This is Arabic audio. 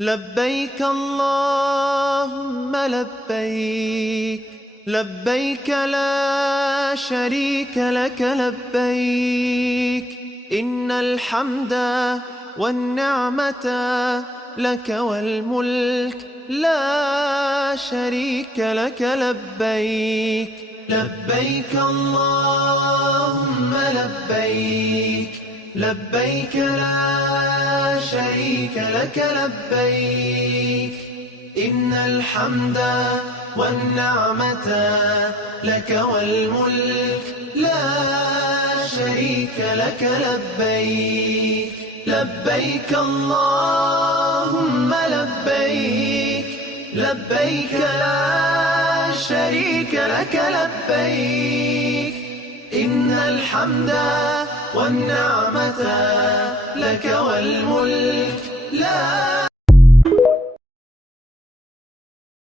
لبيك اللهم لبيك، لبيك لا شريك لك لبيك، إن الحمد والنعمة لك والملك لا شريك لك لبيك. لبيك اللهم لبيك، لبيك لا شريك لك لبيك، إن الحمد والنعمة لك والملك لا شريك لك لبيك. لبيك اللهم لبيك، لبيك لا شريك لك لبيك، إن الحمد والنعمة لك والملك لا